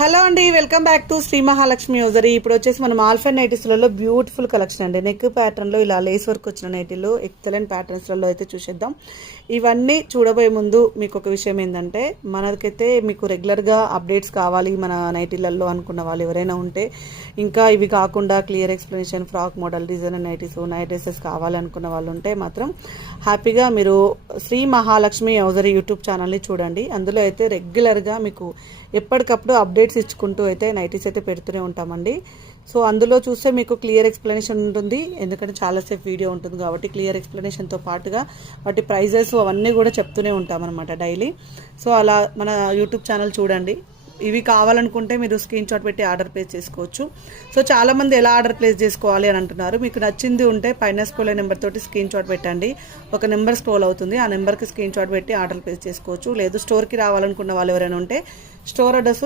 Hello అండి, welcome back to Shri Mahalakshmi యూజరీ. ఇప్పుడు వచ్చేసి మనం ఆల్ఫన్ నైటీస్లలో బ్యూటిఫుల్ కలెక్షన్ అండి. నెక్ ప్యాటర్న్లో ఇలా లేస్ వర్క్ వచ్చిన నైటీలు ఎక్సలెంట్ ప్యాటర్న్స్లలో అయితే చూసేద్దాం. ఇవన్నీ చూడబోయే ముందు మీకు ఒక విషయం ఏంటంటే, మనకైతే మీకు రెగ్యులర్గా అప్డేట్స్ కావాలి మన నైటీలలో అనుకున్న వాళ్ళు ఎవరైనా ఉంటే, ఇంకా ఇవి కాకుండా clear explanation, frock model, designer nighties, night dresses కావాలి అనుకున్న వాళ్ళు ఉంటే మాత్రం హ్యాపీగా మీరు శ్రీ మహాలక్ష్మి యూజరీ యూట్యూబ్ ఛానల్ని చూడండి. అందులో అయితే రెగ్యులర్గా మీకు ఎప్పటికప్పుడు అప్డేట్స్ ఇచ్చుకుంటూ అయితే నైటీస్ అయితే పెడుతూనే ఉంటామండి. సో అందులో చూస్తే మీకు క్లియర్ ఎక్స్ప్లెనేషన్ ఉంటుంది, ఎందుకంటే చాలాసేపు వీడియో ఉంటుంది కాబట్టి క్లియర్ ఎక్స్ప్లెనేషన్తో పాటుగా వాటి ప్రైజెస్ అవన్నీ కూడా చెప్తూనే ఉంటామన్నమాట డైలీ. సో అలా మన యూట్యూబ్ ఛానల్ చూడండి. ఇవి కావాలనుకుంటే మీరు స్క్రీన్ షాట్ పెట్టి ఆర్డర్ ప్లేస్ చేసుకోవచ్చు. సో చాలామంది ఎలా ఆర్డర్ ప్లేస్ చేసుకోవాలి అని అంటున్నారు. మీకు నచ్చింది ఉంటే పైన స్క్రోల్ నెంబర్ తోటి స్క్రీన్ షాట్ పెట్టండి. ఒక నెంబర్ స్క్రోల్ అవుతుంది, ఆ నెంబర్కి స్క్రీన్ షాట్ పెట్టి ఆర్డర్ ప్లేస్ చేసుకోవచ్చు. లేదు స్టోర్కి రావాలనుకున్న వాళ్ళు ఎవరైనా ఉంటే స్టోర్ అడ్రస్